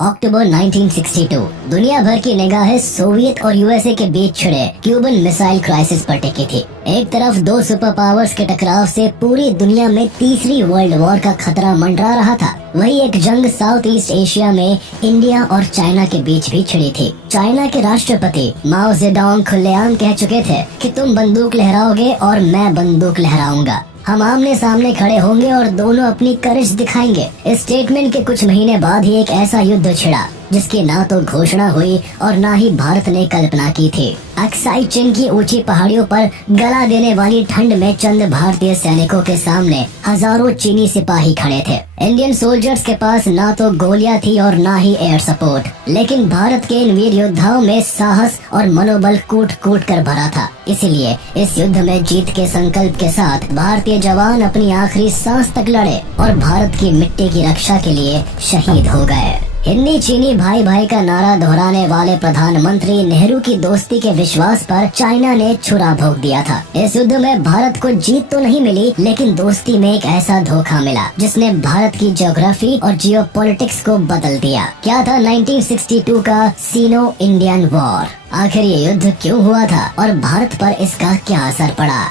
अक्टूबर 1962 दुनिया भर की निगाहें सोवियत और यूएसए के बीच छिड़े क्यूबन मिसाइल क्राइसिस पर टिकी थी। एक तरफ दो सुपर पावर्स के टकराव से पूरी दुनिया में तीसरी वर्ल्ड वॉर का खतरा मंडरा रहा था, वही एक जंग साउथ ईस्ट एशिया में इंडिया और चाइना के बीच भी छिड़ी थी। चाइना के राष्ट्रपति माओ जेडोंग खुलेआम कह चुके थे कि तुम बंदूक लहराओगे और मैं बंदूक लहराऊंगा, हम आमने सामने खड़े होंगे और दोनों अपनी करेज दिखाएंगे। इस स्टेटमेंट के कुछ महीने बाद ही एक ऐसा युद्ध छिड़ा जिसकी ना तो घोषणा हुई और ना ही भारत ने कल्पना की थी। अक्साई चिन की ऊंची पहाड़ियों पर गला देने वाली ठंड में चंद भारतीय सैनिकों के सामने हजारों चीनी सिपाही खड़े थे। इंडियन सोल्जर्स के पास ना तो गोलियां थी और ना ही एयर सपोर्ट, लेकिन भारत के इन वीर योद्धाओं में साहस और मनोबल कूट कूट कर भरा था। इसीलिए इस युद्ध में जीत के संकल्प के साथ भारतीय जवान अपनी आखिरी सांस तक लड़े और भारत की मिट्टी की रक्षा के लिए शहीद हो गए। हिंदी चीनी भाई भाई का नारा दोहराने वाले प्रधानमंत्री नेहरू की दोस्ती के विश्वास पर चाइना ने छुरा भोंक दिया था। इस युद्ध में भारत को जीत तो नहीं मिली, लेकिन दोस्ती में एक ऐसा धोखा मिला जिसने भारत की ज्योग्राफी और जियोपॉलिटिक्स को बदल दिया। क्या था 1962 का सीनो इंडियन वॉर? आखिर ये युद्ध क्यों हुआ था और भारत पर इसका क्या असर पड़ा?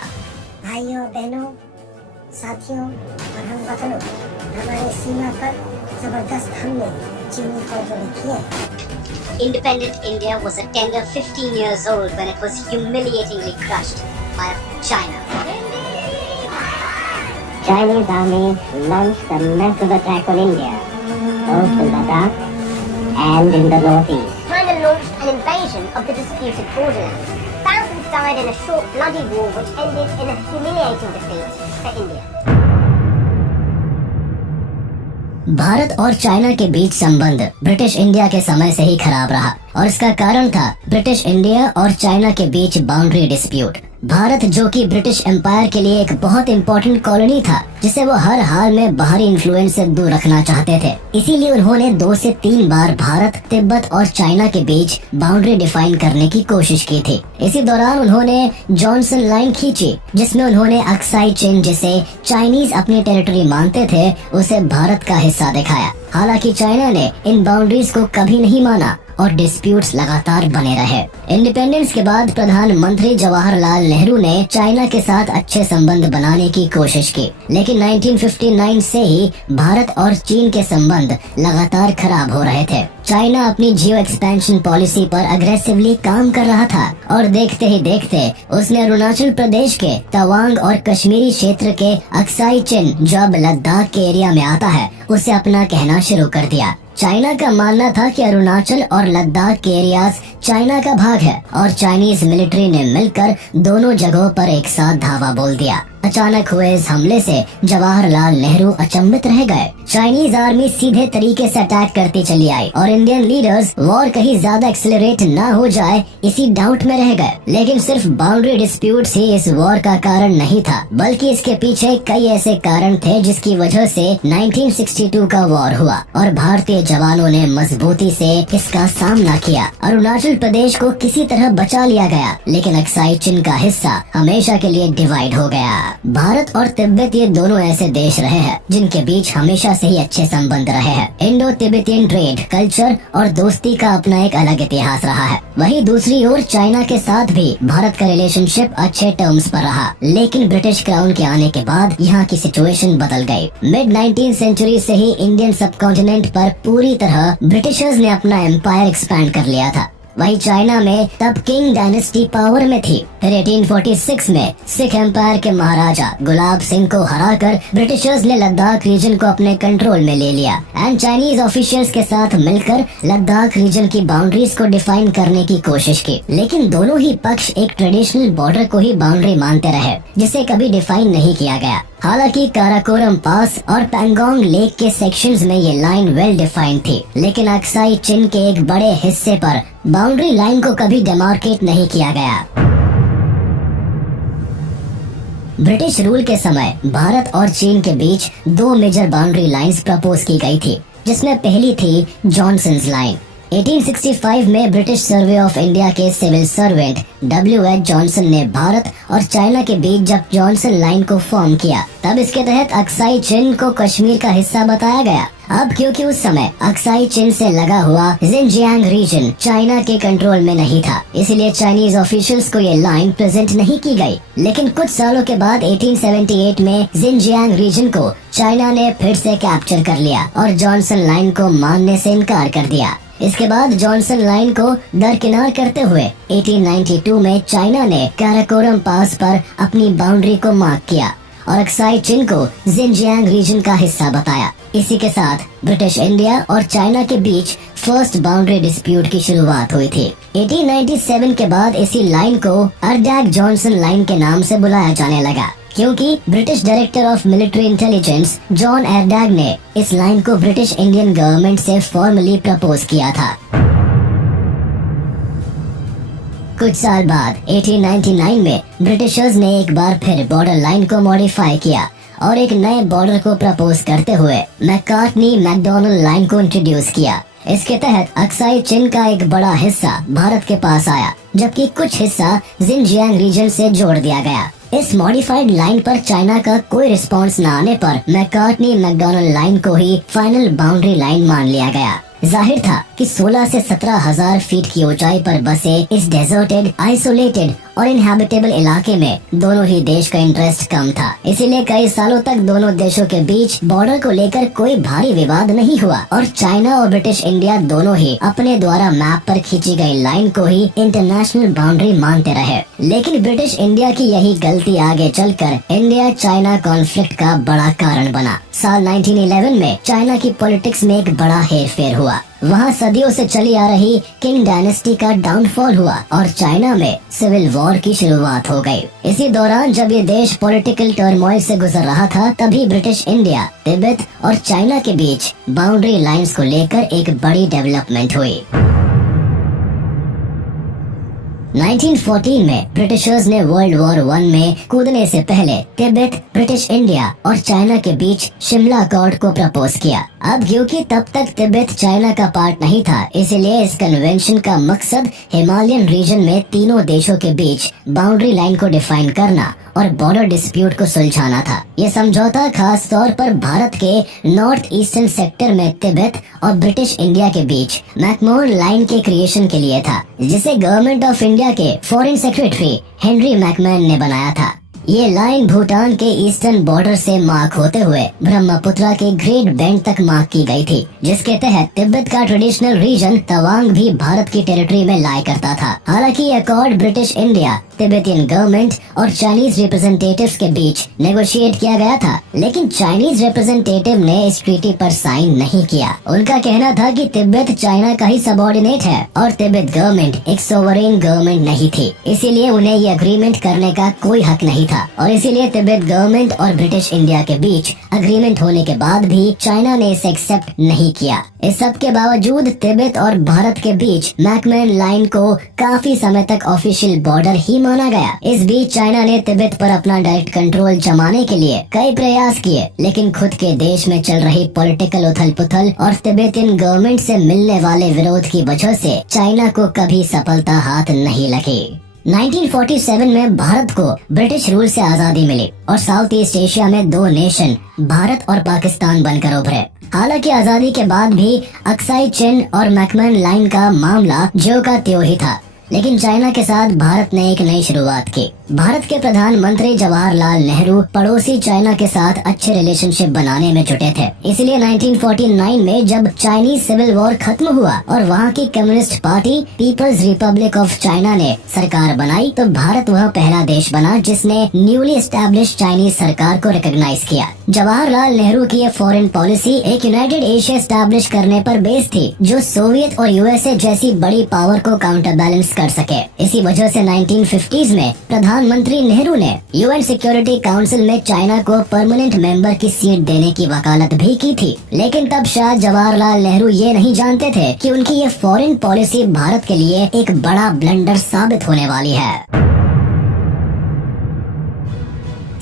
भाइयों बहनों साथियों और हमवतनों, हमारे सीमा पर जबरदस्त हमले चीनी फौजों ने किए। Independent India was a tender 15 years old when it was humiliatingly crushed by China. Chinese army launched a massive attack on India, both in Ladakh and in the northeast. China launched an invasion of the disputed borderlands. Thousands died in a short, bloody war which ended in a humiliating defeat for India. Bharat और China के बीच संबंध British India के समय से ही खराब रहा और इसका कारण था ब्रिटिश इंडिया और चाइना के बीच बाउंड्री डिस्प्यूट। भारत, जो कि ब्रिटिश एम्पायर के लिए एक बहुत इम्पोर्टेंट कॉलोनी था, जिसे वो हर हाल में बाहरी इन्फ्लुएंस से दूर रखना चाहते थे, इसीलिए उन्होंने 2 से 3 बार भारत, तिब्बत और चाइना के बीच बाउंड्री डिफाइन करने की कोशिश की थी। इसी दौरान उन्होंने जॉनसन लाइन खींची, जिसमें उन्होंने अक्साई चिन, जिसे चाइनीज अपनी टेरिटरी मानते थे, उसे भारत का हिस्सा दिखाया। हालांकि चाइना ने इन बाउंड्रीज को कभी नहीं माना और डिस्प्यूट्स लगातार बने रहे। इंडिपेंडेंस के बाद प्रधानमंत्री जवाहरलाल नेहरू ने चाइना के साथ अच्छे संबंध बनाने की कोशिश की, लेकिन 1959 से ही भारत और चीन के संबंध लगातार खराब हो रहे थे। चाइना अपनी जियो एक्सपेंशन पॉलिसी पर अग्रेसिवली काम कर रहा था और देखते ही देखते उसने अरुणाचल प्रदेश के तवांग और कश्मीरी क्षेत्र के अक्साई चिन, जो अब लद्दाख के एरिया में आता है, उसे अपना कहना शुरू कर दिया। चाइना का मानना था कि अरुणाचल और लद्दाख के एरियाज चाइना का भाग है और चाइनीज मिलिट्री ने मिलकर दोनों जगहों पर एक साथ धावा बोल दिया। अचानक हुए इस हमले से जवाहरलाल नेहरू अचंभित रह गए। चाइनीज आर्मी सीधे तरीके से अटैक करती चली आई और इंडियन लीडर्स वॉर कहीं ज्यादा एक्सेलरेट ना हो जाए इसी डाउट में रह गए। लेकिन सिर्फ बाउंड्री डिस्प्यूट्स ही इस वॉर का कारण नहीं था, बल्कि इसके पीछे कई ऐसे कारण थे जिसकी वजह से 1962 का वॉर हुआ और भारतीय जवानों ने मजबूती से इसका सामना किया। अरुणाचल प्रदेश को किसी तरह बचा लिया गया, लेकिन अक्साई चिन का हिस्सा हमेशा के लिए डिवाइड हो गया। भारत और तिब्बत ये दोनों ऐसे देश रहे हैं जिनके बीच हमेशा से ही अच्छे संबंध रहे हैं। इंडो तिब्बतियन ट्रेड, कल्चर और दोस्ती का अपना एक अलग इतिहास रहा है। वहीं दूसरी ओर चाइना के साथ भी भारत का रिलेशनशिप अच्छे टर्म्स पर रहा, लेकिन ब्रिटिश क्राउन के आने के बाद यहाँ की सिचुएशन बदल गई। मिड 19th सेंचुरी से ही इंडियन सबकॉन्टिनेंट पर पूरी तरह ब्रिटिशर्स ने अपना एम्पायर एक्सपैंड कर लिया था। वही चाइना में तब किंग डायनेस्टी पावर में थी। फिर 1846 में सिख एम्पायर के महाराजा गुलाब सिंह को हराकर ब्रिटिशर्स ने लद्दाख रीजन को अपने कंट्रोल में ले लिया एंड चाइनीज ऑफिशियल्स के साथ मिलकर लद्दाख रीजन की बाउंड्रीज को डिफाइन करने की कोशिश की। लेकिन दोनों ही पक्ष एक ट्रेडिशनल बॉर्डर को ही बाउंड्री मानते रहे, जिसे कभी डिफाइन नहीं किया गया। हालांकि काराकोरम पास और पैंगोंग लेक के सेक्शंस में ये लाइन वेल डिफाइंड थी, लेकिन अक्साई चिन के एक बड़े हिस्से पर बाउंड्री लाइन को कभी डेमार्केट नहीं किया गया। ब्रिटिश रूल के समय भारत और चीन के बीच 2 मेजर बाउंड्री लाइंस प्रपोज की गई थी, जिसमें पहली थी जॉनसन्स लाइन। 1865 में ब्रिटिश सर्वे ऑफ इंडिया के सिविल सर्वेंट W.H. जॉनसन ने भारत और चाइना के बीच जब जॉनसन लाइन को फॉर्म किया, तब इसके तहत अक्साई चिन को कश्मीर का हिस्सा बताया गया। अब क्योंकि उस समय अक्साई चिन से लगा हुआ जिनजियांग रीजन चाइना के कंट्रोल में नहीं था, इसलिए चाइनीज ऑफिशियल्स को ये लाइन प्रेजेंट नहीं की गई। लेकिन कुछ सालों के बाद 1878 में जिनजियांग रीजन को चाइना ने फिर से कैप्चर कर लिया और जॉनसन लाइन को मानने से इनकार कर दिया। इसके बाद जॉनसन लाइन को दरकिनार करते हुए 1892 में चाइना ने काराकोरम पास पर अपनी बाउंड्री को मार्क किया और अक्साई चिन को जिनजियांग रीजन का हिस्सा बताया। इसी के साथ ब्रिटिश इंडिया और चाइना के बीच फर्स्ट बाउंड्री डिस्प्यूट की शुरुआत हुई थी। 1897 के बाद इसी लाइन को अर्डैग जॉनसन लाइन के नाम से बुलाया जाने लगा, क्योंकि British director of military intelligence John Ardagh ने इस लाइन को ब्रिटिश इंडियन गवर्नमेंट से फॉर्मली प्रपोज किया था। कुछ साल बाद 1899 में ब्रिटिशर्स ने एक बार फिर बॉर्डर लाइन को मॉडिफाई किया और एक नए बॉर्डर को प्रपोज करते हुए मैकार्टनी मैकडॉनल्ड लाइन को इंट्रोड्यूस किया। इसके तहत अक्साई चिन का एक बड़ा हिस्सा भारत के पास आया, जबकि कुछ हिस्सा जिनजियांग रीजन से जोड़ दिया गया। इस मॉडिफाइड लाइन पर चाइना का कोई रिस्पांस न आने पर मैकार्टनी मैकडॉनल्ड लाइन को ही फाइनल बाउंड्री लाइन मान लिया गया। जाहिर था कि 16 से 17,000 फीट की ऊंचाई पर बसे इस डेजर्टेड, आइसोलेटेड और इनहैबिटेबल इलाके में दोनों ही देश का इंटरेस्ट कम था, इसीलिए कई सालों तक दोनों देशों के बीच बॉर्डर को लेकर कोई भारी विवाद नहीं हुआ और चाइना और ब्रिटिश इंडिया दोनों ही अपने द्वारा मैप पर खींची गई लाइन को ही इंटरनेशनल बाउंड्री मानते रहे। लेकिन ब्रिटिश इंडिया की यही गलती आगे चलकर इंडिया चाइना कॉन्फ्लिक्ट का बड़ा कारण बना। साल 1911 में चाइना की पॉलिटिक्स में एक बड़ा हेरफेर हुआ। वहाँ सदियों से चली आ रही किंग डायनेस्टी का डाउनफॉल हुआ और चाइना में सिविल वॉर की शुरुआत हो गई। इसी दौरान जब ये देश पॉलिटिकल टर्मोइल से गुजर रहा था, तभी ब्रिटिश इंडिया, तिब्बत और चाइना के बीच बाउंड्री लाइंस को लेकर एक बड़ी डेवलपमेंट हुई। 1914 में ब्रिटिशर्स ने वर्ल्ड वॉर 1 में कूदने से पहले तिब्बत, ब्रिटिश इंडिया और चाइना के बीच शिमला अकॉर्ड को प्रपोज किया। अब क्योंकि तब तक तिब्बत चाइना का पार्ट नहीं था, इसलिए इस कन्वेंशन का मकसद हिमालयन रीजन में तीनों देशों के बीच बाउंड्री लाइन को डिफाइन करना और बॉर्डर डिस्प्यूट को सुलझाना था। ये समझौता खास तौर पर भारत के नॉर्थ ईस्टर्न सेक्टर में तिब्बत और ब्रिटिश इंडिया के बीच मैकमोहन लाइन के क्रिएशन के लिए था, जिसे गवर्नमेंट ऑफ इंडिया के फॉरेन सेक्रेटरी हेनरी मैकमैन ने बनाया था। ये लाइन भूटान के ईस्टर्न बॉर्डर से मार्क होते हुए ब्रह्मपुत्रा के ग्रेट बेंड तक मार्क की गई थी, जिसके तहत तिब्बत का ट्रेडिशनल रीजन तवांग भी भारत की टेरिटरी में लाया करता था। हालांकि ये accord British India, Tibetan government और चाइनीज रिप्रेजेंटेटिव्स के बीच नेगोशिएट किया गया था, लेकिन चाइनीज रिप्रेजेंटेटिव ने इस ट्रीटी पर साइन नहीं किया। उनका कहना था कि तिब्बत चाइना का ही सबऑर्डिनेट है और तिब्बत गवर्नमेंट एक सोवरेन गवर्नमेंट नहीं थी, इसीलिए उन्हें ये अग्रीमेंट करने का कोई हक नहीं था और इसीलिए तिब्बत गवर्नमेंट और ब्रिटिश इंडिया के बीच अग्रीमेंट होने के बाद भी चाइना ने इसे एक्सेप्ट नहीं किया। इस सब के बावजूद तिब्बत और भारत के बीच मैकमैन लाइन को काफी समय तक ऑफिशियल बॉर्डर ही माना गया। इस बीच चाइना ने तिब्बत पर अपना डायरेक्ट कंट्रोल जमाने के लिए कई प्रयास किए, लेकिन खुद के देश में चल रही पॉलिटिकल उथल पुथल और तिब्बतियन गवर्नमेंट से मिलने वाले विरोध की वजह से चाइना को कभी सफलता हाथ नहीं लगी। 1947 में भारत को ब्रिटिश रूल से आजादी मिली और साउथ ईस्ट एशिया में दो नेशन भारत और पाकिस्तान बनकर उभरे। हालांकि आजादी के बाद भी अक्साई चिन और मैकमैन लाइन का मामला ज्यों का त्यों ही था, लेकिन चाइना के साथ भारत ने एक नई शुरुआत की। भारत के प्रधानमंत्री जवाहरलाल नेहरू पड़ोसी चाइना के साथ अच्छे रिलेशनशिप बनाने में जुटे थे, इसलिए 1949 में जब चाइनीज सिविल वॉर खत्म हुआ और वहाँ की communist party people's republic of China ने सरकार बनाई, तो भारत वह पहला देश बना जिसने न्यूली एस्टैब्लिश चाइनीज सरकार को रिकॉग्नाइज किया। जवाहरलाल नेहरू की ये फॉरेन पॉलिसी एक यूनाइटेड एशिया एस्टैब्लिश करने पर बेस थी, जो सोवियत और यूएसए जैसी बड़ी पावर को काउंटर बैलेंस कर सके। इसी वजह से 1950s में प्रधानमंत्री नेहरू ने यूएन सिक्योरिटी काउंसिल में चाइना को परमानेंट मेंबर की सीट देने की वकालत भी की थी, लेकिन तब शायद जवाहरलाल नेहरू ये नहीं जानते थे कि उनकी ये फॉरेन पॉलिसी भारत के लिए एक बड़ा ब्लंडर साबित होने वाली है।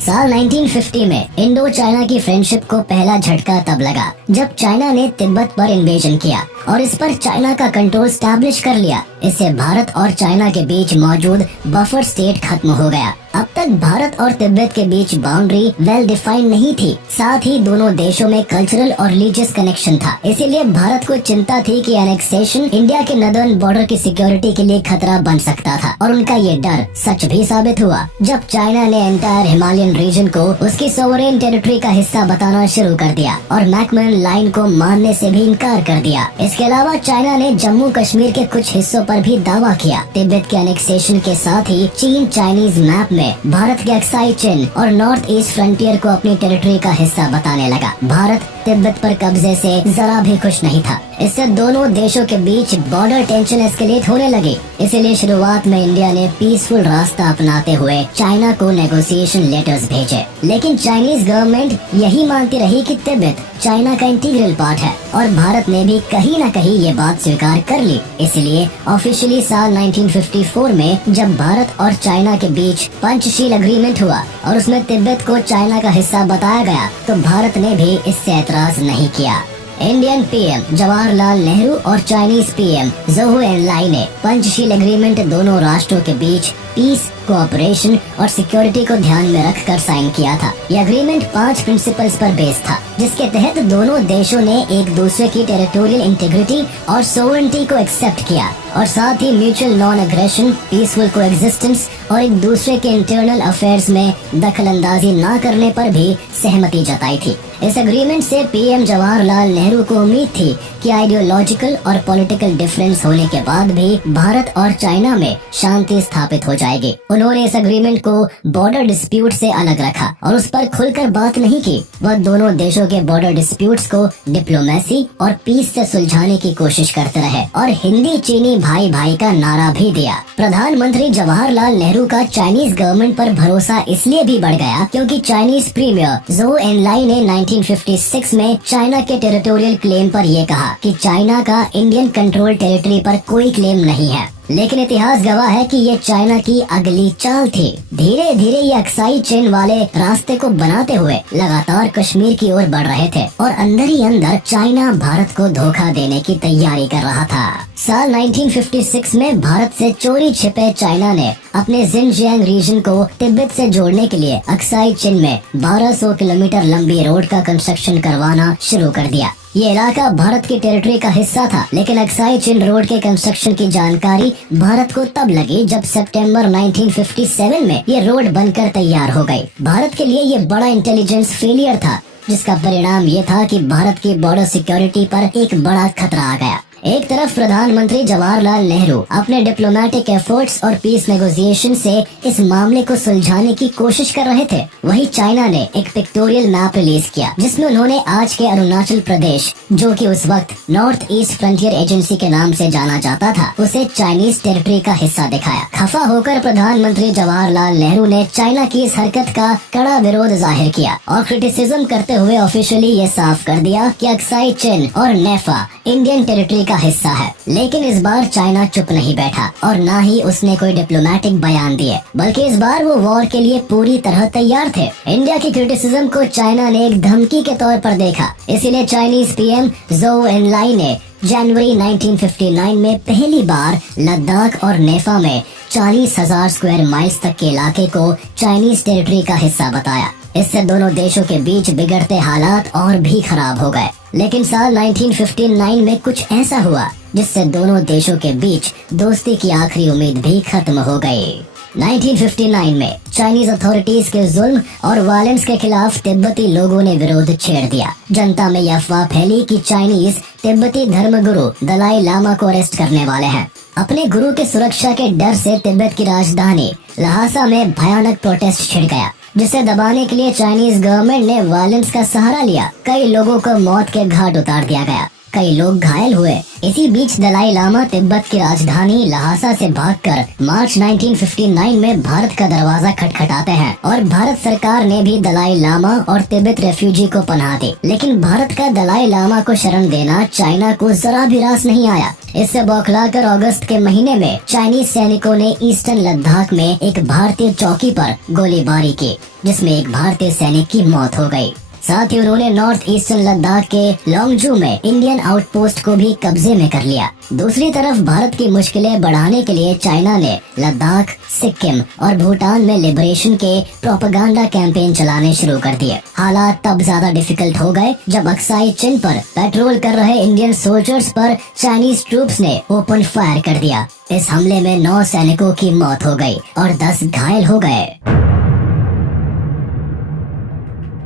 साल 1950 में इंडो चाइना की फ्रेंडशिप को पहला झटका तब लगा जब चाइना ने तिब्बत पर इन्वेजन किया और इस पर चाइना का कंट्रोल स्टैब्लिश कर लिया। इससे भारत और चाइना के बीच मौजूद बफर स्टेट खत्म हो गया। अब तक भारत और तिब्बत के बीच बाउंड्री वेल डिफाइंड नहीं थी। साथ ही दोनों देशों में कल्चरल और रिलीजियस कनेक्शन था। इसीलिए भारत को चिंता थी कि एनेक्सेशन इंडिया के नदर्न बॉर्डर की सिक्योरिटी के लिए खतरा बन सकता था और उनका ये डर सच भी साबित हुआ जब चाइना ने एंटायर हिमालयन रीजन को उसकी सोवरेन टेरिटरी का हिस्सा बताना शुरू कर दिया और मैकमोहन लाइन को मानने से भी इनकार कर दिया। इसके अलावा चाइना ने जम्मू कश्मीर के कुछ हिस्सों पर भी दावा किया। तिब्बत के एनेक्सेशन के साथ ही चीन चाइनीज मैप में भारत के अक्साई चिन और नॉर्थ ईस्ट फ्रंटियर को अपनी टेरिटरी का हिस्सा बताने लगा। भारत तिब्बत पर कब्जे से जरा भी खुश नहीं था। इससे दोनों देशों के बीच बॉर्डर टेंशन एस्केलेट होने लगे। इसीलिए शुरुआत में इंडिया ने पीसफुल रास्ता अपनाते हुए चाइना को नेगोशिएशन लेटर्स भेजे, लेकिन चाइनीज गवर्नमेंट यही मानती रही कि तिब्बत चाइना का इंटीग्रल पार्ट है और भारत ने भी कहीं न कहीं ये बात स्वीकार कर ली। इसलिए ऑफिशियली साल 1954 में जब भारत और चाइना के बीच पंचशील एग्रीमेंट हुआ और उसमें तिब्बत को चाइना का हिस्सा बताया गया तो भारत ने भी इससे एतराज नहीं किया। इंडियन पीएम जवाहरलाल नेहरू और चाइनीज पीएम जोहू एनलाई ने पंचशील एग्रीमेंट दोनों राष्ट्रों के बीच पीस, कोऑपरेशन और सिक्योरिटी को ध्यान में रखकर साइन किया था। यह एग्रीमेंट 5 प्रिंसिपल्स पर बेस्ड था, जिसके तहत दोनों देशों ने एक दूसरे की टेरिटोरियल इंटीग्रिटी और सोवरेनिटी को एक्सेप्ट किया और साथ ही mutual non aggression, peaceful coexistence और एक दूसरे के इंटरनल अफेयर्स में दखल अंदाजी न करने पर भी सहमति जताई थी। इस एग्रीमेंट से पीएम जवाहरलाल नेहरू को उम्मीद थी कि आइडियोलॉजिकल और पॉलिटिकल डिफरेंस होने के बाद भी भारत और चाइना में शांति स्थापित हो जाएगी। उन्होंने इस एग्रीमेंट को बॉर्डर डिस्प्यूट से अलग रखा और उस पर खुलकर बात नहीं की। वह दोनों देशों के बॉर्डर डिस्प्यूट्स को डिप्लोमेसी और पीस से सुलझाने की कोशिश करते रहे और हिंदी चीनी भाई भाई का नारा भी दिया। प्रधानमंत्री जवाहरलाल नेहरू का चाइनीज गवर्नमेंट पर भरोसा इसलिए भी बढ़ गया क्योंकि चाइनीज प्रीमियर जोहू एनलाई ने 1956 में चाइना के टेरिटोरियल क्लेम पर यह कहा कि चाइना का इंडियन कंट्रोल टेरिटरी पर कोई क्लेम नहीं है। लेकिन इतिहास गवाह है कि ये चाइना की अगली चाल थी। धीरे धीरे ये अक्साई चीन वाले रास्ते को बनाते हुए लगातार कश्मीर की ओर बढ़ रहे थे और अंदर ही अंदर चाइना भारत को धोखा देने की तैयारी कर रहा था। साल 1956 में भारत से चोरी छिपे चाइना ने अपने जिनजियांग रीजन को तिब्बत से जोड़ने के लिए अक्साई चीन में 1200 किलोमीटर लंबी रोड का कंस्ट्रक्शन करवाना शुरू कर दिया। ये इलाका भारत की टेरिटरी का हिस्सा था, लेकिन अक्साई चीन रोड के कंस्ट्रक्शन की जानकारी भारत को तब लगी जब सितंबर 1957 में ये रोड बनकर तैयार हो गई। भारत के लिए ये बड़ा इंटेलिजेंस फेलियर था, जिसका परिणाम ये था कि भारत की बॉर्डर सिक्योरिटी पर एक बड़ा खतरा आ गया। एक तरफ प्रधानमंत्री जवाहरलाल नेहरू अपने डिप्लोमेटिक एफर्ट्स और पीस नेगोशिएशन से इस मामले को सुलझाने की कोशिश कर रहे थे, वहीं चाइना ने एक पिक्टोरियल मैप रिलीज किया जिसमें उन्होंने आज के अरुणाचल प्रदेश, जो कि उस वक्त नॉर्थ ईस्ट फ्रंटियर एजेंसी के नाम से जाना जाता था, उसे चाइनीज टेरिटरी का हिस्सा दिखाया। खफा होकर प्रधानमंत्री जवाहरलाल नेहरू ने चाइना की इस हरकत का कड़ा विरोध जाहिर किया और क्रिटिसिज्म करते हुए ऑफिशियली ये साफ कर दिया कि अक्साई चीन और नेफा इंडियन टेरिटरी का हिस्सा है। लेकिन इस बार चाइना चुप नहीं बैठा और ना ही उसने कोई डिप्लोमेटिक बयान दिए, बल्कि इस बार वो वॉर के लिए पूरी तरह तैयार थे। इंडिया की क्रिटिसिज्म को चाइना ने एक धमकी के तौर पर देखा, इसीलिए चाइनीज पीएम जोहू एनलाई ने जनवरी 1959 में पहली बार लद्दाख और नेफा में 40,000 स्क्वायर माइल्स तक के इलाके को चाइनीज टेरिटरी का हिस्सा बताया। इससे दोनों देशों के बीच बिगड़ते हालात और भी खराब हो गए। लेकिन साल 1959 में कुछ ऐसा हुआ जिससे दोनों देशों के बीच दोस्ती की आखिरी उम्मीद भी खत्म हो गई। 1959 में चाइनीज अथॉरिटीज के जुल्म और वायलेंस के खिलाफ तिब्बती लोगों ने विरोध छेड़ दिया। जनता में यह अफवाह फैली कि चाइनीज तिब्बती धर्मगुरु दलाई लामा को अरेस्ट करने वाले हैं। अपने गुरु के सुरक्षा के डर से तिब्बत की राजधानी ल्हासा में भयानक प्रोटेस्ट छिड़ गया, जिसे दबाने के लिए चाइनीज गवर्नमेंट ने वायलेंस का सहारा लिया। कई लोगों को मौत के घाट उतार दिया गया। कई लोग घायल हुए। इसी बीच दलाई लामा तिब्बत की राजधानी लहासा से भागकर मार्च 1959 में भारत का दरवाजा खटखटाते हैं और भारत सरकार ने भी दलाई लामा और तिब्बत रेफ्यूजी को पनाह दी। लेकिन भारत का दलाई लामा को शरण देना चाइना को जरा भी रास नहीं आया। इससे बौखलाकर अगस्त के महीने में चाइनीज सैनिकों ने ईस्टर्न लद्दाख में एक भारतीय चौकी पर गोलीबारी की, जिसमें एक भारतीय सैनिक की मौत हो गई। साथ ही उन्होंने नॉर्थ ईस्टर्न लद्दाख के लोंगजू में इंडियन आउटपोस्ट को भी कब्जे में कर लिया। दूसरी तरफ भारत की मुश्किलें बढ़ाने के लिए चाइना ने लद्दाख, सिक्किम और भूटान में लिबरेशन के प्रोपेगेंडा कैंपेन चलाने शुरू कर दिए। हालात तब ज्यादा डिफिकल्ट हो गए जब अक्साई चिन पर पेट्रोल कर रहे इंडियन सोल्जर्स पर चाइनीज ट्रूप्स ने ओपन फायर कर दिया। इस हमले में 9 सैनिकों की मौत हो गई और 10 घायल हो गए।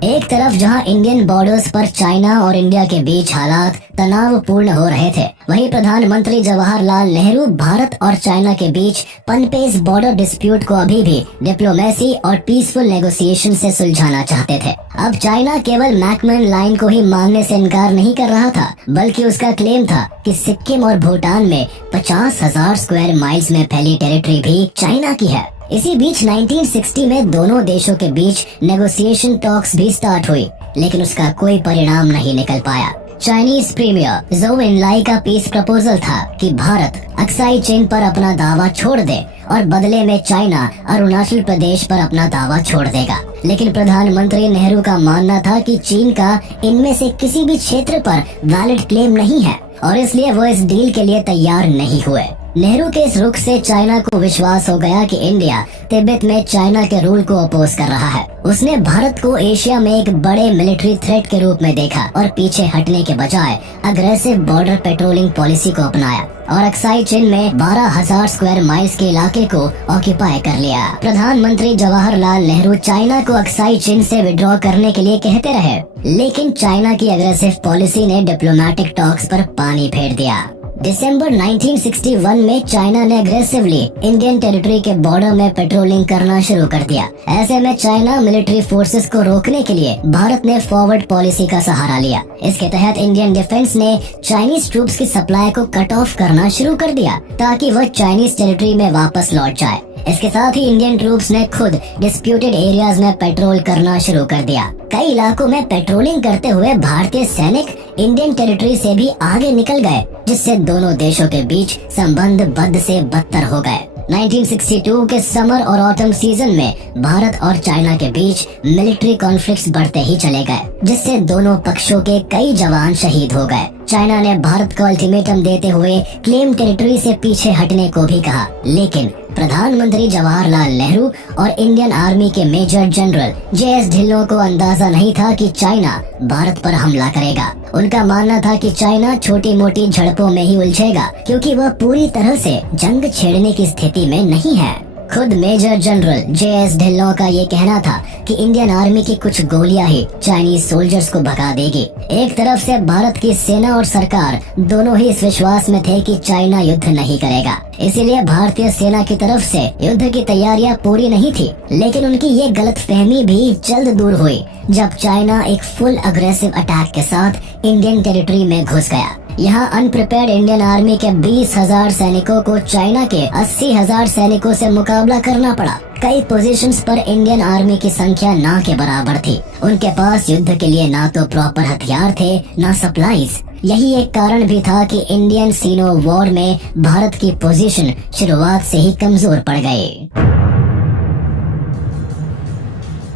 एक तरफ जहां इंडियन बॉर्डर्स पर चाइना और इंडिया के बीच हालात तनावपूर्ण हो रहे थे, वहीं प्रधानमंत्री जवाहरलाल नेहरू भारत और चाइना के बीच पनपे इस बॉर्डर डिस्प्यूट को अभी भी डिप्लोमेसी और पीसफुल नेगोशिएशन से सुलझाना चाहते थे। अब चाइना केवल मैकमोहन लाइन को ही मांगने से इनकार नहीं कर रहा था, बल्कि उसका क्लेम था कि सिक्किम और भूटान में 50,000 स्क्वायर माइल्स में फैली टेरिटरी भी चाइना की है। इसी बीच 1960 में दोनों देशों के बीच नेगोशिएशन टॉक्स भी स्टार्ट हुई, लेकिन उसका कोई परिणाम नहीं निकल पाया। चाइनीज प्रीमियर ज़ोउ एनलाई का पीस प्रपोजल था कि भारत अक्साई चीन पर अपना दावा छोड़ दे और बदले में चाइना अरुणाचल प्रदेश पर अपना दावा छोड़ देगा। लेकिन प्रधानमंत्री नेहरू का मानना था कि चीन का इनमें से किसी भी क्षेत्र पर वैलिड क्लेम नहीं है और इसलिए वो इस डील के लिए तैयार नहीं हुए। नेहरू के इस रुख से चाइना को विश्वास हो गया कि इंडिया तिब्बत में चाइना के रूल को अपोज कर रहा है। उसने भारत को एशिया में एक बड़े मिलिट्री थ्रेट के रूप में देखा और पीछे हटने के बजाय अग्रेसिव बॉर्डर पेट्रोलिंग पॉलिसी को अपनाया और अक्साई चीन में 12,000 स्क्वायर माइल्स के इलाके को ऑक्यूपाई कर लिया। प्रधानमंत्री जवाहरलाल नेहरू चाइना को अक्साई चीन से विड्रॉ करने के लिए कहते रहे, लेकिन चाइना की अग्रेसिव पॉलिसी ने डिप्लोमेटिक टॉक्स पर पानी फेर दिया। दिसंबर 1961 में चाइना ने अग्रेसिवली इंडियन टेरिटरी के बॉर्डर में पेट्रोलिंग करना शुरू कर दिया। ऐसे में चाइना मिलिट्री फोर्सेस को रोकने के लिए भारत ने फॉरवर्ड पॉलिसी का सहारा लिया। इसके तहत इंडियन डिफेंस ने चाइनीज ट्रूप्स की सप्लाई को कट ऑफ करना शुरू कर दिया ताकि वह चाइनीज टेरिटरी में वापस लौट जाए। इसके साथ ही इंडियन ट्रूप्स ने खुद डिस्प्यूटेड एरियाज में पेट्रोल करना शुरू कर दिया। कई इलाकों में पेट्रोलिंग करते हुए भारतीय सैनिक इंडियन टेरिटरी से भी आगे निकल गए, जिससे दोनों देशों के बीच संबंध बद से बदतर हो गए। 1962 के समर और ऑटम सीजन में भारत और चाइना के बीच मिलिट्री कॉन्फ्लिक्ट्स बढ़ते ही चले गए, जिससे दोनों पक्षों के कई जवान शहीद हो गए। चाइना ने भारत को अल्टीमेटम देते हुए क्लेम टेरिटरी से पीछे हटने को भी कहा, लेकिन प्रधानमंत्री जवाहरलाल नेहरू और इंडियन आर्मी के मेजर जनरल JS ढिल्लों को अंदाजा नहीं था कि चाइना भारत पर हमला करेगा। उनका मानना था कि चाइना छोटी मोटी झड़पों में ही उलझेगा, क्योंकि वह पूरी तरह से जंग छेड़ने की स्थिति में नहीं है। खुद मेजर जनरल JS ढिल्लों का ये कहना था कि इंडियन आर्मी की कुछ गोलियां ही चाइनीज सोल्जर्स को भगा देगी। एक तरफ से भारत की सेना और सरकार दोनों ही इस विश्वास में थे कि चाइना युद्ध नहीं करेगा, इसीलिए भारतीय सेना की तरफ से युद्ध की तैयारियां पूरी नहीं थी। लेकिन उनकी ये गलतफहमी भी जल्द दूर हुई जब चाइना एक फुल अग्रेसिव अटैक के साथ इंडियन टेरिटरी में घुस गया। यहाँ अनप्रिपेयर्ड इंडियन आर्मी के 20,000 सैनिकों को चाइना के 80,000 सैनिकों से मुकाबला करना पड़ा। कई पोजीशंस पर इंडियन आर्मी की संख्या ना के बराबर थी। उनके पास युद्ध के लिए ना तो प्रॉपर हथियार थे, ना सप्लाईज। यही एक कारण भी था कि इंडियन सीनो वॉर में भारत की पोजीशन शुरुआत से ही कमजोर पड़ गई।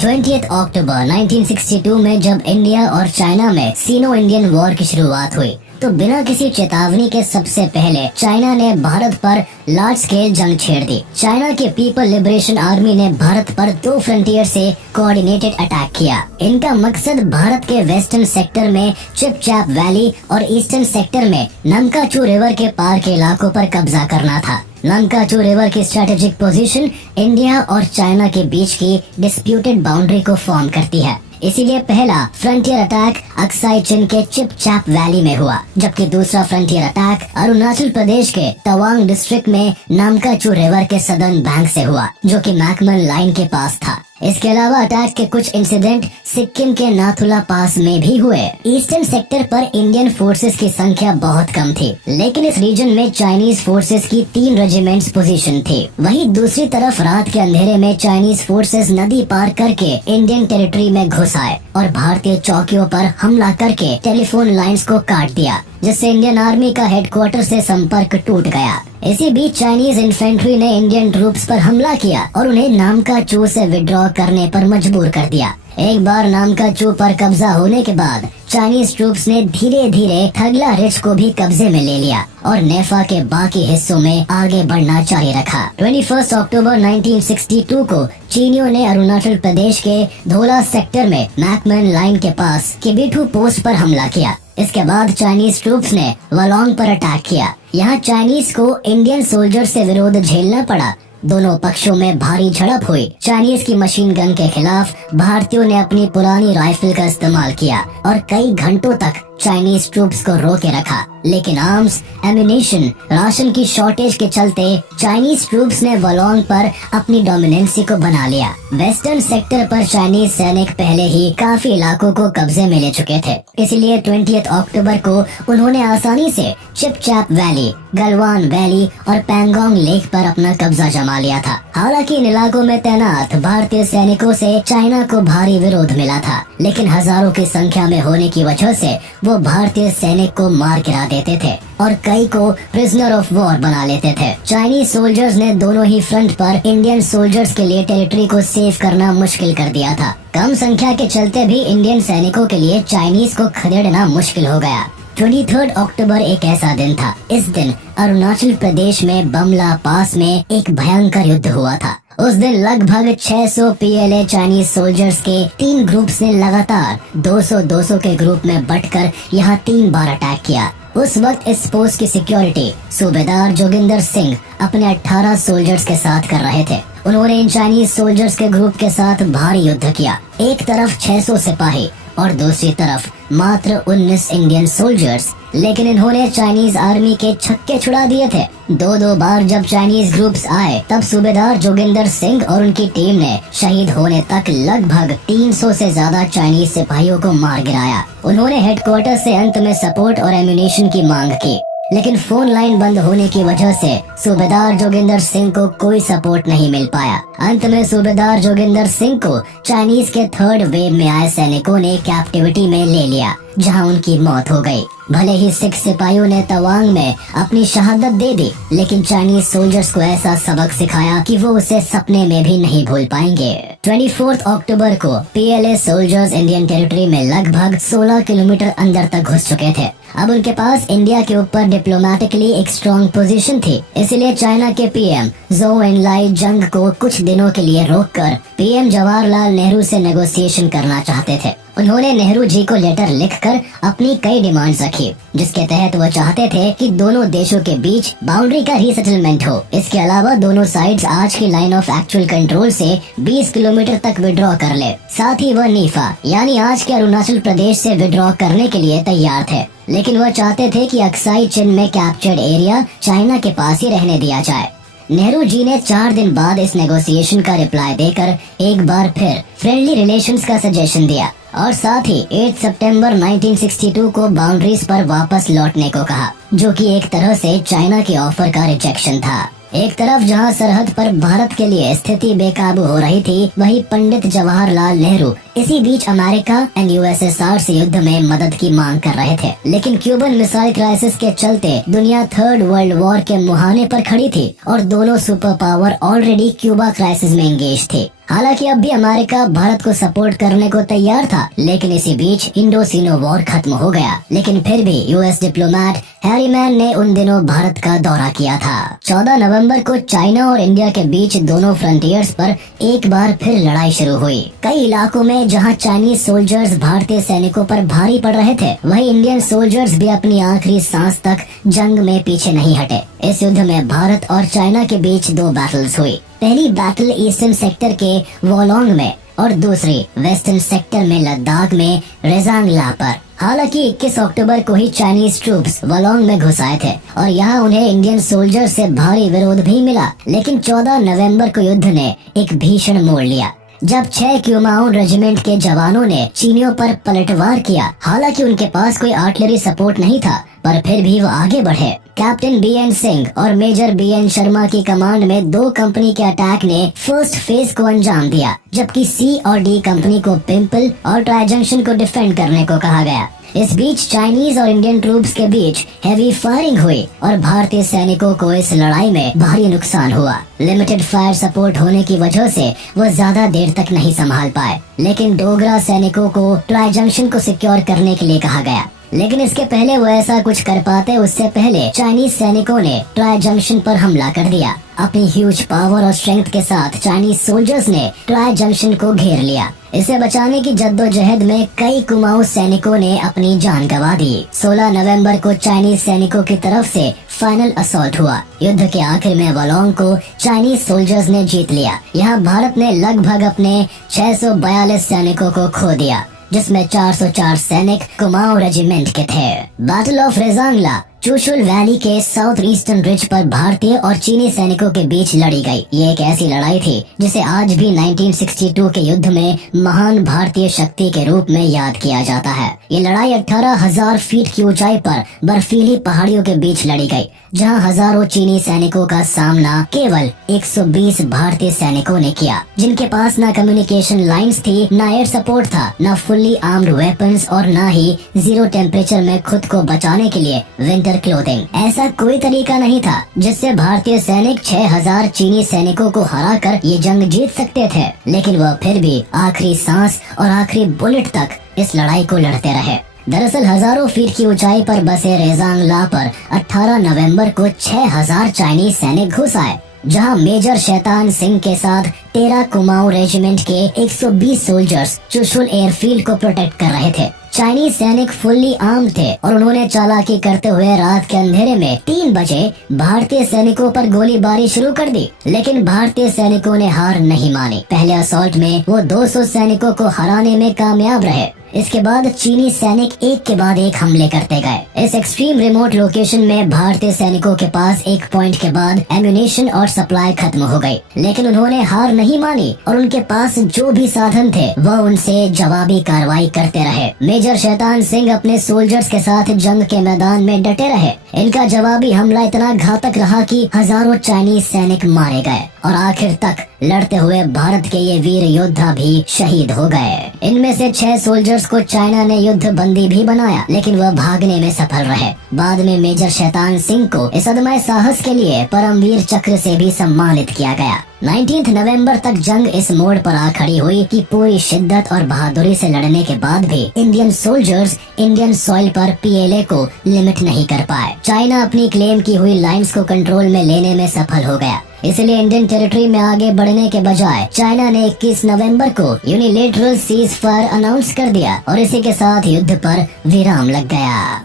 20 अक्टूबर 1962 में जब इंडिया और चाइना में सीनो इंडियन वॉर की शुरुआत हुई, तो बिना किसी चेतावनी के सबसे पहले चाइना ने भारत पर लार्ज स्केल जंग छेड़ दी। चाइना के पीपल लिबरेशन आर्मी ने भारत पर 2 फ्रंटियर से कोऑर्डिनेटेड अटैक किया। इनका मकसद भारत के वेस्टर्न सेक्टर में चिपचैप वैली और ईस्टर्न सेक्टर में नमकाचू रिवर के पार के इलाकों पर कब्जा करना था। नमकाचू रिवर की स्ट्रेटेजिक पोजीशन इंडिया और चाइना के बीच की डिस्प्यूटेड बाउंड्री को फॉर्म करती है। इसीलिए पहला फ्रंटियर अटैक अक्साई चिन के चिपचैप वैली में हुआ, जबकि दूसरा फ्रंटियर अटैक अरुणाचल प्रदेश के तवांग डिस्ट्रिक्ट में नमकाचू रिवर के सदर्न बैंक से हुआ, जो कि मैकमोहन लाइन के पास था। इसके अलावा अटैक के कुछ इंसिडेंट सिक्किम के नाथुला पास में भी हुए। ईस्टर्न सेक्टर पर इंडियन फोर्सेस की संख्या बहुत कम थी, लेकिन इस रीजन में चाइनीज फोर्सेस की 3 रेजिमेंट्स पोजीशन थी। वहीं दूसरी तरफ रात के अंधेरे में चाइनीज फोर्सेस नदी पार करके इंडियन टेरिटरी में घुस आए और भारतीय चौकियों पर हमला करके टेलीफोन लाइंस को काट दिया, जिससे इंडियन आर्मी का हेडक्वार्टर से संपर्क टूट गया। इसी बीच चाइनीज इन्फेंट्री ने इंडियन ट्रूप्स पर हमला किया और उन्हें नामकाचू से विड्रॉ करने पर मजबूर कर दिया। एक बार नामकाचू पर कब्जा होने के बाद चाइनीज ट्रूप्स ने धीरे धीरे थगला रिज को भी कब्जे में ले लिया और नेफा के बाकी हिस्सों में आगे बढ़ना जारी रखा। 21 अक्टूबर 1962 को चीनियों ने अरुणाचल प्रदेश के धोला सेक्टर में मैकमैन लाइन के पास किबिठू पोस्ट पर हमला किया। इसके बाद चाइनीज ट्रूप्स ने वलोंग पर अटैक किया। यहाँ चाइनीज को इंडियन सोल्जर से विरोध झेलना पड़ा। दोनों पक्षों में भारी झड़प हुई। चाइनीज की मशीन गन के खिलाफ भारतीयों ने अपनी पुरानी राइफल का इस्तेमाल किया और कई घंटों तक चाइनीज ट्रूप्स को रोके रखा, लेकिन आर्म्स, एम्युनिशन, राशन की शॉर्टेज के चलते चाइनीज ट्रूप्स ने वलोंग पर अपनी डोमिनेंसी को बना लिया। वेस्टर्न सेक्टर पर चाइनीज सैनिक पहले ही काफी इलाकों को कब्जे में ले चुके थे, इसलिए 20 अक्टूबर को उन्होंने आसानी से चिपचैप वैली, गलवान वैली और पैंगोंग लेक पर अपना कब्जा जमा लिया था। हालांकि इन इलाकों में तैनात भारतीय सैनिकों से चाइना को भारी विरोध मिला था, लेकिन हजारों की संख्या में होने की वजह से वो भारतीय सैनिक को मार गिरा देते थे और कई को प्रिजनर ऑफ वॉर बना लेते थे। चाइनीज सोल्जर्स ने दोनों ही फ्रंट पर इंडियन सोल्जर्स के लिए टेरिटरी को सेव करना मुश्किल कर दिया था। कम संख्या के चलते भी इंडियन सैनिकों के लिए चाइनीज को खदेड़ना मुश्किल हो गया। 23 अक्टूबर एक ऐसा दिन था। इस दिन अरुणाचल प्रदेश में बमला पास में एक भयंकर युद्ध हुआ था। उस दिन लगभग 600 PLA चाइनीज सोल्जर्स के 3 ग्रुप्स ने लगातार 200-200 के ग्रुप में बंटकर यहाँ 3 बार अटैक किया। उस वक्त इस पोस्ट की सिक्योरिटी सूबेदार जोगिंदर सिंह अपने 18 सोल्जर्स के साथ कर रहे थे। उन्होंने इन चाइनीज सोल्जर्स के ग्रुप के साथ भारी युद्ध किया। एक तरफ 600 सिपाही और दूसरी तरफ मात्र 19 इंडियन सोल्जर्स, लेकिन इन्होंने चाइनीज आर्मी के छक्के छुड़ा दिए थे। 2-2 बार जब चाइनीज ग्रुप्स आए, तब सूबेदार जोगिंदर सिंह और उनकी टीम ने शहीद होने तक लगभग 300 से ज्यादा चाइनीज सिपाहियों को मार गिराया। उन्होंने हेडक्वार्टर से अंत में सपोर्ट और एम्युनिशन की मांग की, लेकिन फोन लाइन बंद होने की वजह से सूबेदार जोगिंदर सिंह को कोई सपोर्ट नहीं मिल पाया। अंत में सूबेदार जोगिंदर सिंह को चाइनीज के 3rd वेव में आए सैनिकों ने कैप्टिविटी में ले लिया, जहां उनकी मौत हो गई। भले ही सिख सिपाहियों ने तवांग में अपनी शहादत दे दी, लेकिन चाइनीज सोल्जर्स को ऐसा सबक सिखाया कि वो उसे सपने में भी नहीं भूल पाएंगे। 24 अक्टूबर को PLA सोल्जर्स इंडियन टेरिटरी में लगभग 16 किलोमीटर अंदर तक घुस चुके थे। अब उनके पास इंडिया के ऊपर डिप्लोमेटिकली एक स्ट्रॉन्ग पोजीशन थी, इसलिए चाइना के PM ज़ोउ एनलाई जंग को कुछ दिनों के लिए रोककर PM जवाहरलाल नेहरू से नेगोशिएशन करना चाहते थे। उन्होंने नेहरू जी को लेटर लिखकर अपनी कई डिमांड्स रखी, जिसके तहत वो चाहते थे कि दोनों देशों के बीच बाउंड्री का रीसेटलमेंट हो। इसके अलावा दोनों साइड्स आज की लाइन ऑफ एक्चुअल कंट्रोल से 20 किलोमीटर तक विड्रॉ कर ले। साथ ही वह नीफा यानी आज के अरुणाचल प्रदेश से विड्रॉ करने के लिए तैयार थे, लेकिन वह चाहते थे कि अक्साई चिन में कैप्चर्ड एरिया चाइना के पास ही रहने दिया जाए। नेहरू जी ने 4 दिन बाद इस नेगोशिएशन का रिप्लाई देकर एक बार फिर फ्रेंडली रिलेशंस का सजेशन दिया और साथ ही 8 सितंबर 1962 को बाउंड्रीज पर वापस लौटने को कहा, जो कि एक तरह से चाइना के ऑफर का रिजेक्शन था। एक तरफ जहां सरहद पर भारत के लिए स्थिति बेकाबू हो रही थी, वहीं पंडित जवाहरलाल नेहरू इसी बीच अमेरिका एंड USSR से युद्ध में मदद की मांग कर रहे थे। लेकिन क्यूबन मिसाइल क्राइसिस के चलते दुनिया 3rd वर्ल्ड वॉर के मुहाने पर खड़ी थी और दोनों super power already Cuba crisis में एंगेज थे। हालांकि अब भी अमेरिका भारत को सपोर्ट करने को तैयार था, लेकिन इसी बीच इंडो सीनो वॉर खत्म हो गया। लेकिन फिर भी US डिप्लोमेट हैरीमैन ने उन दिनों भारत का दौरा किया था। 14 नवंबर को चाइना और इंडिया के बीच दोनों फ्रंटियर्स पर एक बार फिर लड़ाई शुरू हुई। कई इलाकों में जहां चाइनीज सोल्जर्स भारतीय सैनिकों पर भारी पड़ रहे थे, वहीं इंडियन सोल्जर्स भी अपनी आखिरी सांस तक जंग में पीछे नहीं हटे। इस युद्ध में भारत और चाइना के बीच 2 बैटल्स हुई। पहली बैटल ईस्टर्न सेक्टर के वोलोंग में और दूसरी वेस्टर्न सेक्टर में लद्दाख में रेजांगला पर। हालांकि 21 अक्टूबर को ही चाइनीज ट्रूप्स वलोंग में घुस आए थे और यहाँ उन्हें इंडियन सोल्जर से भारी विरोध भी मिला। लेकिन 14 नवंबर को युद्ध ने एक भीषण मोड़ लिया। जब 6 क्यूमाऊन रेजिमेंट के जवानों ने चीनियों पर पलटवार किया। हालांकि उनके पास कोई आर्टिलरी सपोर्ट नहीं था, पर फिर भी वो आगे बढ़े। कैप्टन BN सिंह और मेजर BN शर्मा की कमांड में 2 कंपनी के अटैक ने फर्स्ट फेज को अंजाम दिया, जबकि C और D कंपनी को पिंपल और ट्राई जंक्शन को डिफेंड करने को कहा गया। इस बीच चाइनीज और इंडियन ट्रूप्स के बीच हैवी फायरिंग हुई और भारतीय सैनिकों को इस लड़ाई में भारी नुकसान हुआ। लिमिटेड फायर सपोर्ट होने की वजह से वो ज्यादा देर तक नहीं संभाल पाए, लेकिन डोगरा सैनिकों को ट्राई जंक्शन को सिक्योर करने के लिए कहा गया। लेकिन इसके पहले वो ऐसा कुछ कर पाते, उससे पहले चाइनीज सैनिकों ने ट्राई जंक्शन पर हमला कर दिया। अपनी ह्यूज पावर और स्ट्रेंथ के साथ चाइनीज सोल्जर्स ने ट्राई जंक्शन को घेर लिया। इसे बचाने की जद्दोजहद में कई कुमाऊं सैनिकों ने अपनी जान गंवा दी। 16 नवंबर को चाइनीज सैनिकों की तरफ से फाइनल असॉल्ट हुआ। युद्ध के आखिर में वलोंग को चाइनीज सोल्जर्स ने जीत लिया। यहाँ भारत ने लगभग अपने 642 सैनिकों को खो दिया, जिसमें 404 सैनिक कुमाऊं रेजिमेंट के थे। Battle of Rezangla Chushul valley के साउथ ईस्टर्न रिज पर भारतीय और चीनी सैनिकों के बीच लड़ी गई। ये एक ऐसी लड़ाई थी जिसे आज भी 1962 के युद्ध में महान भारतीय शक्ति के रूप में याद किया जाता है। ये लड़ाई 18,000 फीट की ऊंचाई पर बर्फीली पहाड़ियों के बीच लड़ी गई, जहां हजारों चीनी सैनिकों का सामना केवल 120 भारतीय सैनिकों ने किया, जिनके पास न कम्युनिकेशन लाइंस थी, न एयर सपोर्ट था, न फुल्ली आर्म्ड वेपन्स और न ही 0 टेम्परेचर में खुद को बचाने के लिए विंटर क्लोथिंग। ऐसा कोई तरीका नहीं था जिससे भारतीय सैनिक 6,000 चीनी सैनिकों को हराकर ये जंग जीत सकते थे, लेकिन वह फिर भी आखिरी सांस और आखिरी बुलेट तक इस लड़ाई को लड़ते रहे। दरअसल हजारों फीट की ऊंचाई पर बसे रेजांगला पर 18 नवंबर को 6,000 चाइनीज सैनिक घुस आए, जहां मेजर शैतान सिंह के साथ 13 कुमाऊं रेजिमेंट के 120 सोल्जर्स चुशुल एयरफील्ड को प्रोटेक्ट कर रहे थे। चाइनीज सैनिक फुल्ली आर्म थे और उन्होंने चालाकी करते हुए रात के अंधेरे में 3 बजे भारतीय सैनिकों पर गोलीबारी शुरू कर दी, लेकिन भारतीय सैनिकों ने हार नहीं मानी। पहले असॉल्ट में वो 200 सैनिकों को हराने में कामयाब रहे। इसके बाद चीनी सैनिक एक के बाद एक हमले करते गए। इस एक्सट्रीम रिमोट लोकेशन में भारतीय सैनिकों के पास एक पॉइंट के बाद एम्यूनेशन और सप्लाई खत्म हो गई, लेकिन उन्होंने हार नहीं मानी और उनके पास जो भी साधन थे वह उनसे जवाबी कार्रवाई करते रहे। मेजर शैतान सिंह अपने सोल्जर्स के साथ जंग के मैदान में डटे रहे। इनका जवाबी हमला इतना घातक रहा कि हजारों चाइनीज सैनिक मारे गए और आखिर तक लड़ते हुए भारत के ये वीर योद्धा भी शहीद हो गए। इनमें से 6 सोल्जर्स को चाइना ने युद्ध बंदी भी बनाया, लेकिन वह भागने में सफल रहे। बाद में मेजर शैतान सिंह को इस अदम्य साहस के लिए परमवीर चक्र से भी सम्मानित किया गया। 19 नवंबर तक जंग इस मोड़ पर आ खड़ी हुई कि पूरी शिद्दत और बहादुरी से लड़ने के बाद भी इंडियन सोल्जर्स इंडियन सॉइल पर PLA को लिमिट नहीं कर पाए। चाइना अपनी क्लेम की हुई लाइंस को कंट्रोल में लेने में सफल हो गया। इसलिए इंडियन टेरिटरी में आगे बढ़ने के बजाय चाइना ने 21 नवंबर को यूनिलेटरल सीज फायर अनाउंस कर दिया और इसी के साथ युद्ध पर विराम लग गया।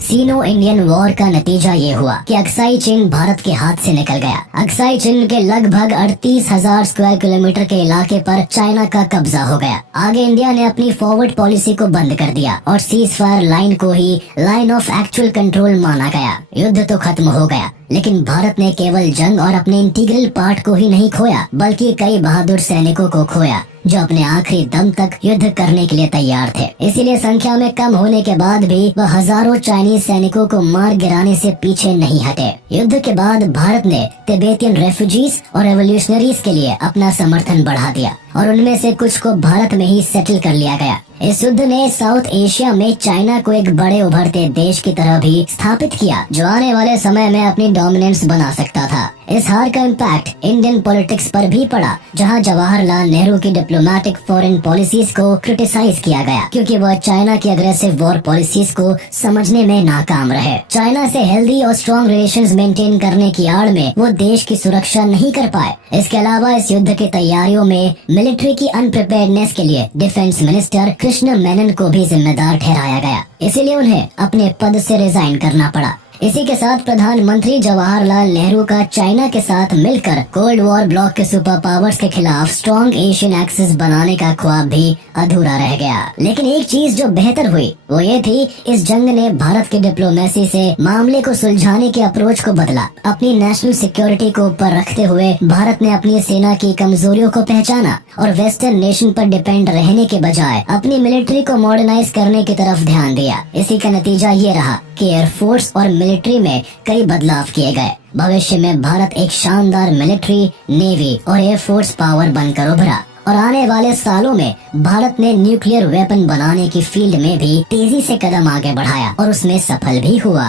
सीनो इंडियन वॉर का नतीजा ये हुआ कि अक्साई चिन भारत के हाथ से निकल गया। अक्साई चिन के लगभग 38,000 स्क्वायर किलोमीटर के इलाके पर चाइना का कब्जा हो गया। आगे इंडिया ने अपनी फॉरवर्ड पॉलिसी को बंद कर दिया और सीज फायर लाइन को ही लाइन ऑफ एक्चुअल कंट्रोल माना गया। युद्ध तो खत्म हो गया, लेकिन भारत ने केवल जंग और अपने इंटीग्रल पार्ट को ही नहीं खोया, बल्कि कई बहादुर सैनिकों को खोया जो अपने आखिरी दम तक युद्ध करने के लिए तैयार थे। इसीलिए संख्या में कम होने के बाद भी वह हजारों चाइनीज सैनिकों को मार गिराने से पीछे नहीं हटे। युद्ध के बाद भारत ने तिब्बतियन रेफ्यूजीज और रेवोल्यूशनरीज के लिए अपना समर्थन बढ़ा दिया और उनमें से कुछ को भारत में ही सेटल कर लिया गया। इस युद्ध ने साउथ एशिया में चाइना को एक बड़े उभरते देश की तरह भी स्थापित किया, जो आने वाले समय में अपनी डोमिनेंस बना सकता था। इस हार का इम्पैक्ट इंडियन पॉलिटिक्स पर भी पड़ा, जहां जवाहरलाल नेहरू की डिप्लोमेटिक फॉरेन पॉलिसीज को क्रिटिसाइज किया गया, क्योंकि वह चाइना की अग्रेसिव वॉर पॉलिसीज को समझने में नाकाम रहे। चाइना से हेल्दी और स्ट्रॉन्ग रिलेशंस मेंटेन करने की आड़ में वो देश की सुरक्षा नहीं कर पाए। इसके अलावा इस युद्ध की तैयारियों में मिलिट्री की अनप्रिपेयर्डनेस के लिए डिफेंस मिनिस्टर कृष्ण मेनन को भी जिम्मेदार ठहराया गया। इसीलिए उन्हें अपने पद से रिजाइन करना पड़ा। इसी के साथ प्रधानमंत्री जवाहरलाल नेहरू का चाइना के साथ मिलकर कोल्ड वॉर ब्लॉक के सुपर पावर्स के खिलाफ स्ट्रॉन्ग एशियन एक्सिस बनाने का ख्वाब भी अधूरा रह गया। लेकिन एक चीज जो बेहतर हुई वो ये थी, इस जंग ने भारत की डिप्लोमेसी से मामले को सुलझाने के अप्रोच को बदला। अपनी नेशनल सिक्योरिटी को ऊपर रखते हुए भारत ने अपनी सेना की कमजोरियों को पहचाना और वेस्टर्न नेशन पर डिपेंड रहने के बजाय अपनी मिलिट्री को मॉडर्नाइज करने की तरफ ध्यान दिया। इसी का नतीजा ये रहा कि एयरफोर्स और मिलिट्री में कई बदलाव किए गए। भविष्य में भारत एक शानदार मिलिट्री, नेवी और एयरफोर्स पावर बनकर उभरा और आने वाले सालों में भारत ने न्यूक्लियर वेपन बनाने की फील्ड में भी तेजी से कदम आगे बढ़ाया और उसमें सफल भी हुआ।